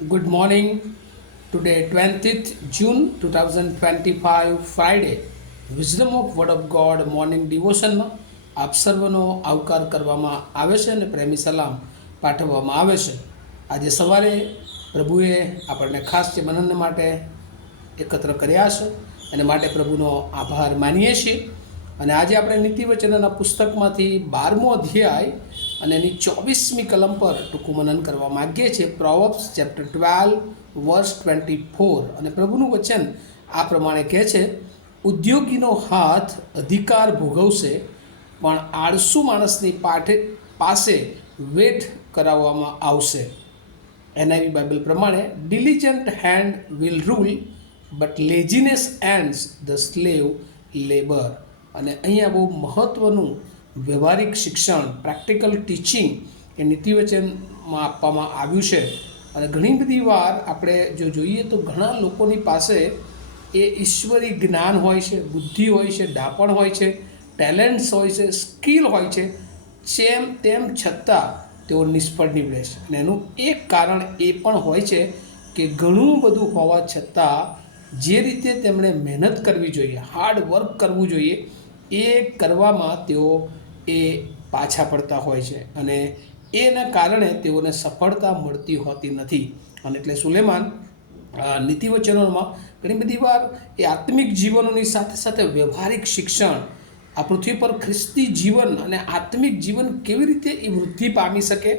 Good morning. Today, 20th June 2025, Friday. Wisdom of Word of God morning ડિવોશનમાં આપ સર્વનો આવકાર કરવામાં આવે છે અને પ્રેમી સલામ પાઠવવામાં આવે છે. આજે સવારે પ્રભુએ આપણને ખાસ જે મનન માટે એકત્ર કર્યા છે અને માટે પ્રભુનો આભાર માનીએ છીએ. અને આજે આપણે નીતિવચનના પુસ્તકમાંથી 12મો અધ્યાય અને એની 24મી કલમ પર ટૂંકું મનન કરવા માગીએ છીએ. પ્રોવર્બ્સ ચેપ્ટર 12 વર્સ 24. અને પ્રભુનું વચન આ પ્રમાણે કહે છે, ઉદ્યોગીનો હાથ અધિકાર ભોગવશે, પણ આળસુ માણસની પાસે વેઠ કરાવવામાં આવશે. એનઆઈવી બાઇબલ પ્રમાણે, diligent hand will rule, but laziness ends the slave labour. અને અહીંયા બહુ મહત્ત્વનું વ્યવહારિક શિક્ષણ, પ્રેક્ટિકલ ટીચિંગ એ નીતિવચનમાં આપવામાં આવ્યું છે. અને ઘણી બધી વાર આપણે જો જોઈએ તો ઘણા લોકોની પાસે એ ઈશ્વરી જ્ઞાન હોય છે, બુદ્ધિ હોય છે, ડાપણ હોય છે, ટેલેન્ટ્સ હોય છે, સ્કિલ હોય છે, તેમ છતાં તેઓ નિષ્ફળ નીવડે છે. અને એનું એક કારણ એ પણ હોય છે કે ઘણું બધું હોવા છતાં જે રીતે તેમણે મહેનત કરવી જોઈએ, હાર્ડ વર્ક કરવું જોઈએ, એ કરવામાં તેઓ એ પાછા પડતા હોય છે અને એના કારણે તેઓને સફળતા મળતી હોતી નથી. અને એટલે સુલેમાન નીતિવચનોમાં ઘણી બધી વાર એ આત્મિક જીવનોની સાથે સાથે વ્યવહારિક શિક્ષણ, આ પૃથ્વી પર ખ્રિસ્તી જીવન અને આત્મિક જીવન કેવી રીતે એ વૃદ્ધિ પામી શકે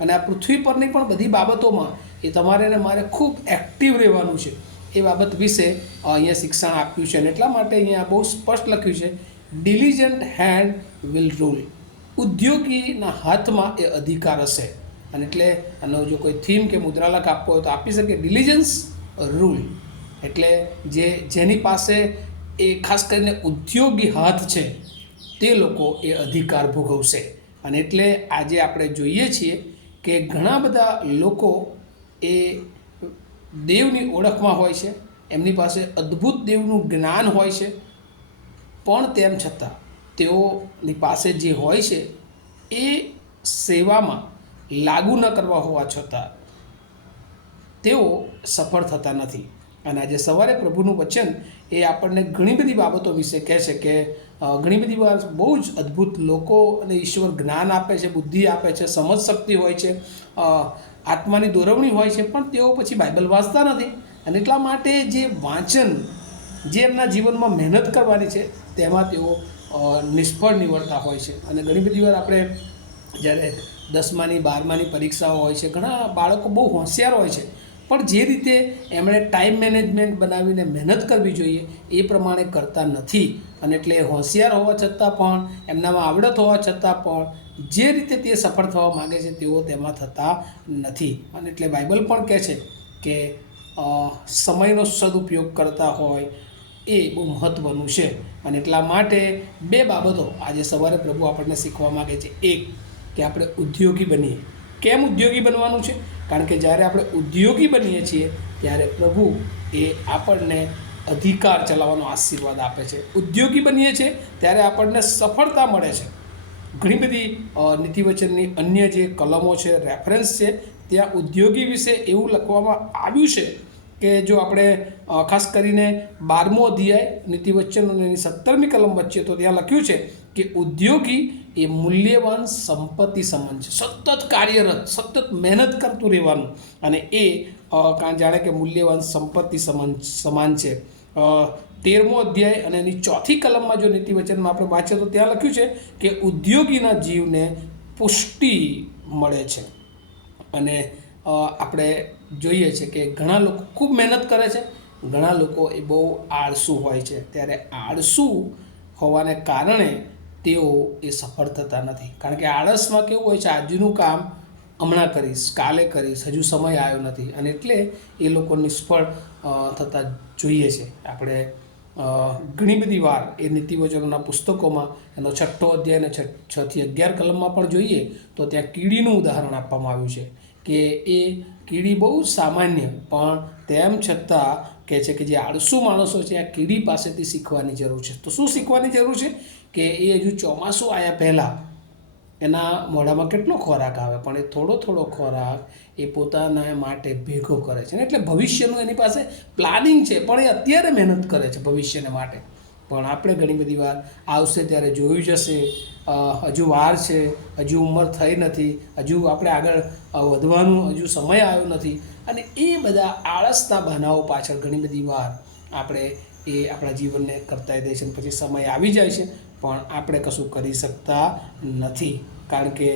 અને આ પૃથ્વી પરની પણ બધી બાબતોમાં એ તમારે ને મારે ખૂબ એક્ટિવ રહેવાનું છે, એ બાબત વિશે અહીંયા શિક્ષણ આપ્યું છે. અને એટલા માટે અહીંયા બહુ સ્પષ્ટ લખ્યું છે, ડિલિજન્ટ હેન્ડ વિલ રૂલ. ઉદ્યોગીના હાથમાં એ અધિકાર હશે. અને એટલે આનો જો કોઈ થીમ કે મુદ્રાલક આપવો હોય તો આપી શકે, ડિલિજન્સ રૂલ. એટલે જેની પાસે એ ખાસ કરીને ઉદ્યોગી હાથ છે તે લોકો એ અધિકાર ભોગવશે. અને એટલે આજે આપણે જોઈએ છીએ કે ઘણા બધા લોકો એ દેવની ઓળખમાં હોય છે, એમની પાસે અદ્ભુત દેવનું જ્ઞાન હોય છે, પણ તેમ છતાં તેઓની પાસે જે હોય છે એ સેવામાં લાગુ ન કરવા હોવા છતાં તેઓ સફળ થતા નથી. અને આજે સવારે પ્રભુનું વચન એ આપણને ઘણી બધી બાબતો વિશે કહે છે કે ઘણી બધી વાર બહુ જ અદ્ભુત લોકો અને ઈશ્વર જ્ઞાન આપે છે, બુદ્ધિ આપે છે, સમજ શક્તિ હોય છે, આત્માની દોરવણી હોય છે, પણ તેઓ પછી બાઇબલ વાંચતા નથી. અને એટલા માટે જે વાંચન, જે એમના જીવનમાં મહેનત કરવાની છે, તેમાં તેઓ નિષ્ફળ નીવડતા હોય છે. અને ઘણી બધી વાર આપણે જ્યારે 10માની 12માની પરીક્ષાઓ હોય છે, ઘણા બાળકો બહુ હોશિયાર હોય છે, પણ જે રીતે એમણે ટાઈમ મેનેજમેન્ટ બનાવીને મહેનત કરવી જોઈએ એ પ્રમાણે કરતા નથી. અને એટલે હોશિયાર હોવા છતાં પણ, એમનામાં આવડત હોવા છતાં પણ જે રીતે તે સફળ થવા માગે છે તેઓ તેમાં થતા નથી. અને એટલે બાઇબલ પણ કહે છે કે સમયનો સદુપયોગ કરતા હોય એ બહુ મહત્ત્વનું છે. અને એટલા માટે બે બાબતો આજે સવારે પ્રભુ આપણને શીખવા માગે છે. એક, કે આપણે ઉદ્યોગી બનીએ. કેમ ઉદ્યોગી બનવાનું છે? કારણ કે જ્યારે આપણે ઉદ્યોગી બનીએ છીએ ત્યારે પ્રભુ એ આપણને અધિકાર ચલાવવાનો આશીર્વાદ આપે છે. ઉદ્યોગી બનીએ છીએ ત્યારે આપણને સફળતા મળે છે. ઘણી બધી નીતિવચનની અન્ય જે કલમો છે, રેફરન્સ છે, ત્યાં ઉદ્યોગી વિશે એવું લખવામાં આવ્યું છે કે જો આપણે ખાસ કરીને 12મો અધ્યાય નીતિવચનોની 17મી કલમ વચ્ચે તો ત્યાં લખ્યું છે કે ઉદ્યોગી એ મૂલ્યવાન સંપત્તિ સમાન છે. સતત કાર્યરત, સતત મહેનત કરતું રહેવાનું, અને એ જાણે કે મૂલ્યવાન સંપત્તિ સમાન છે. 13મો અધ્યાય અને એની 4થી કલમમાં જો નીતિવચનમાં આપણે વાંચીએ તો ત્યાં લખ્યું છે કે ઉદ્યોગીના જીવને પુષ્ટિ મળે છે. અને આપણે જોઈએ છે કે ઘણા લોકો ખૂબ મહેનત કરે છે, ઘણા લોકો એ બહુ આળસુ હોય છે. ત્યારે આળસુ હોવાને કારણે તેઓ એ સફળ થતા નથી. કારણ કે આળસમાં કેવું હોય છે, આજનું કામ હમણાં કરીશ, કાલે કરીશ, હજુ સમય આવ્યો નથી. અને એટલે એ લોકો નિષ્ફળ થતા જોઈએ છે. આપણે ઘણી બધી વાર એ નીતિવચનોના પુસ્તકોમાં એનો 6ઠ્ઠો અધ્યાય અને 6 થી 11 કલમમાં પણ જોઈએ તો ત્યાં કીડીનું ઉદાહરણ આપવામાં આવ્યું છે કે એ કીડી બહુ સામાન્ય, પણ તેમ છતાં કહે છે કે જે આળસુ માણસો છે આ કીડી પાસેથી શીખવાની જરૂર છે. તો શું શીખવાની જરૂર છે? કે એ હજુ ચોમાસું આવ્યા પહેલાં એના મોઢામાં કેટલો ખોરાક આવે, પણ એ થોડો થોડો ખોરાક એ પોતાના માટે ભેગો કરે છે ને. એટલે ભવિષ્યનું એની પાસે પ્લાનિંગ છે, પણ એ અત્યારે મહેનત કરે છે ભવિષ્યને માટે. પણ આપણે ઘણી બધી વાર આવશે ત્યારે જોયું જશે, હજુ વાર છે, હજુ ઉંમર થઈ નથી, હજુ આપણે આગળ વધવાનું હજુ સમય આવ્યો નથી, અને એ બધા આળસના બહાનાઓ પાછળ ઘણી બધી વાર આપણે એ આપણા જીવનને કરતા દે છે. પછી સમય આવી જાય છે પણ આપણે કશું કરી શકતા નથી, કારણ કે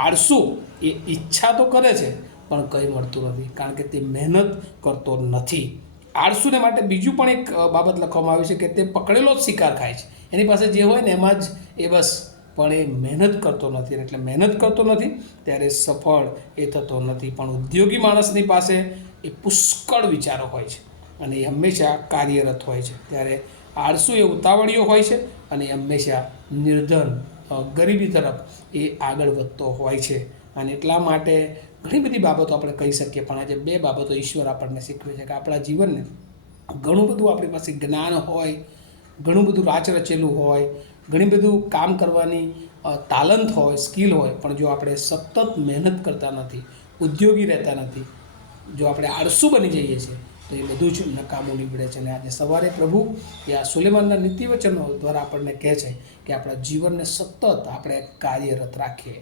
આળસુ એ ઈચ્છા તો કરે છે પણ કંઈ મળતું નથી, કારણ કે તે મહેનત કરતો નથી. આળસુને માટે બીજું પણ એક બાબત લખવામાં આવી છે કે તે પકડેલો જ શિકાર ખાય છે. એની પાસે જે હોય ને એમાં જ એ બસ, પણ એ મહેનત કરતો નથી. એટલે મહેનત કરતો નથી ત્યારે સફળ એ થતો નથી. પણ ઉદ્યોગી માણસની પાસે એ પુષ્કળ વિચારો હોય છે અને એ હંમેશા કાર્યરત હોય છે. ત્યારે આળસુ એ ઉતાવળિયો હોય છે અને એ હંમેશા નિર્ધન, ગરીબી તરફ એ આગળ વધતો હોય છે. અને એટલા માટે ઘણી બધી બાબતો આપણે કહી શકીએ, પણ આજે બે બાબતો ઈશ્વર આપણને શીખવે છે કે આપણા જીવનને ઘણું બધું આપણી પાસે જ્ઞાન હોય, ઘણું બધું રાચ રચેલું હોય, ઘણી બધું કામ કરવાની તાલંત હોય, સ્કિલ હોય, પણ જો આપણે સતત મહેનત કરતા નથી, ઉદ્યોગી રહેતા નથી, જો આપણે આળસુ બની જઈએ છીએ તો એ બધું જ નકામું નીવડે છે. અને આજે સવારે પ્રભુ એ આ સુલેમાનના નીતિવચનો દ્વારા આપણને કહે છે કે આપણા જીવનને સતત આપણે કાર્યરત રાખીએ.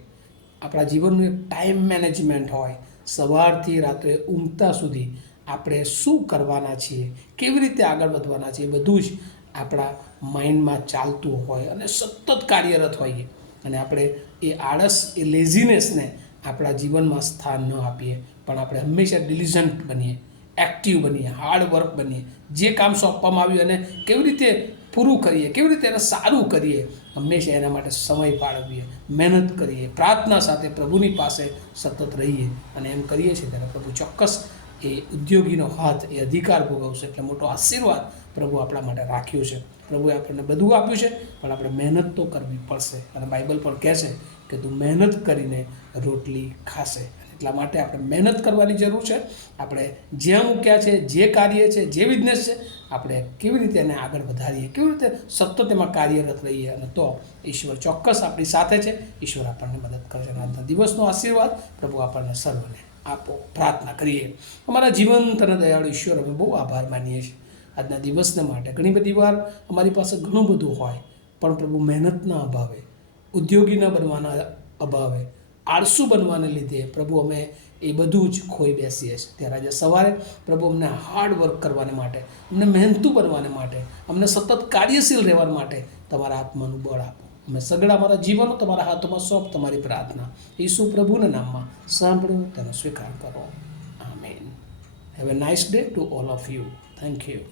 આપણા જીવનનું એક ટાઈમ મેનેજમેન્ટ હોય, સવારથી રાત્રે ઊંઘતા સુધી આપણે શું કરવાના છીએ, કેવી રીતે આગળ વધવાના છીએ, એ બધું જ આપણા માઇન્ડમાં ચાલતું હોય અને સતત કાર્યરત હોઈએ. અને આપણે એ આળસ, એ લેઝીનેસને આપણા જીવનમાં સ્થાન ન આપીએ, પણ આપણે હંમેશા ડિલિજન્ટ બનીએ, એક્ટિવ બનીએ, હાર્ડ વર્ક બનીએ. જે કામ સોંપવામાં આવ્યું અને કેવી રીતે પૂરું કરીએ, કેવી રીતે એને સારું કરીએ, હંમેશા એના માટે સમય ફાળવીએ, મહેનત કરીએ, પ્રાર્થના સાથે પ્રભુની પાસે સતત રહીએ. અને એમ કરીએ છીએ ત્યારે પ્રભુ ચોક્કસ એ ઉદ્યોગીનો હાથ, એ અધિકાર ભોગવશે. એટલે મોટો આશીર્વાદ પ્રભુ આપણા માટે રાખ્યું છે. પ્રભુએ આપણને બધું આપ્યું છે, પણ આપણે મહેનત તો કરવી પડશે. અને બાઇબલ પણ કહે છે કે તું મહેનત કરીને રોટલી ખાશે. એટલા માટે આપણે મહેનત કરવાની જરૂર છે. આપણે જ્યાં મૂક્યા છે, જે કાર્ય છે, જે બિઝનેસ છે, આપણે કેવી રીતે એને આગળ વધારીએ, કેવી રીતે સતત એમાં કાર્યરત રહીએ, અને તો ઈશ્વર ચોક્કસ આપણી સાથે છે. ઈશ્વર આપણને મદદ કરશે. આજના દિવસનો આશીર્વાદ પ્રભુ આપણને સર્વને આપો. પ્રાર્થના કરીએ. અમારા જીવંત અને દયાળુ ઈશ્વર, અમે બહુ આભાર માનીએ છીએ આજના દિવસને માટે. ઘણી બધી વાર અમારી પાસે ઘણું બધું હોય, પણ પ્રભુ મહેનતના અભાવે, ઉદ્યોગી ન બનવાના અભાવે, આળસુ બનવાને લીધે પ્રભુ અમે એ બધું જ ખોઈ બેસીએ છીએ. ત્યારે આજે સવારે પ્રભુ અમને હાર્ડ વર્ક કરવાને માટે, અમને મહેનતુ બનવાને માટે, અમને સતત કાર્યશીલ રહેવા માટે તમારા આત્માનું બળ આપો. અમે સગળા અમારા જીવનો તમારા હાથમાં સોંપ તમારી પ્રાર્થના ઈસુ પ્રભુના નામમાં સાંભળો, તેનો સ્વીકાર કરો. Amen. Have a nice day to all of you. Thank you.